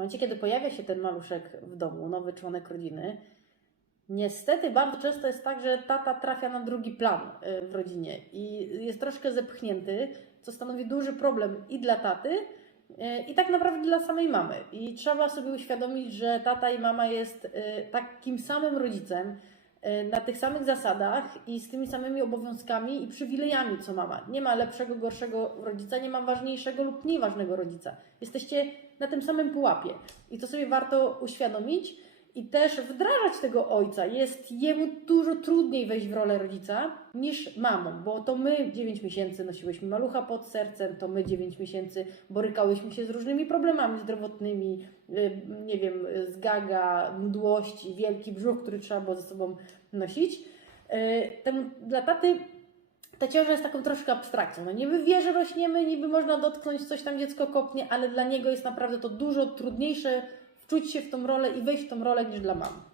momencie, kiedy pojawia się ten maluszek w domu, nowy członek rodziny, niestety bardzo często jest tak, że tata trafia na drugi plan y, w rodzinie i jest troszkę zepchnięty, co stanowi duży problem i dla taty, y, i tak naprawdę dla samej mamy. I trzeba sobie uświadomić, że tata i mama jest y, takim samym rodzicem, na tych samych zasadach i z tymi samymi obowiązkami i przywilejami, co mama. Nie ma lepszego, gorszego rodzica, nie ma ważniejszego lub mniej ważnego rodzica. Jesteście na tym samym pułapie i to sobie warto uświadomić i też wdrażać tego ojca. Jest jemu dużo trudniej wejść w rolę rodzica niż mamą, bo to my 9 miesięcy nosiłyśmy malucha pod sercem, to my 9 miesięcy borykałyśmy się z różnymi problemami zdrowotnymi, y, nie wiem, zgaga, mdłości, wielki brzuch, który trzeba było ze sobą nosić. Y, dla taty ta ciąża jest taką troszkę abstrakcją. No niby wie, że rośniemy, niby można dotknąć, coś tam dziecko kopnie, ale dla niego jest naprawdę to dużo trudniejsze wczuć się w tą rolę i wejść w tą rolę niż dla mamy.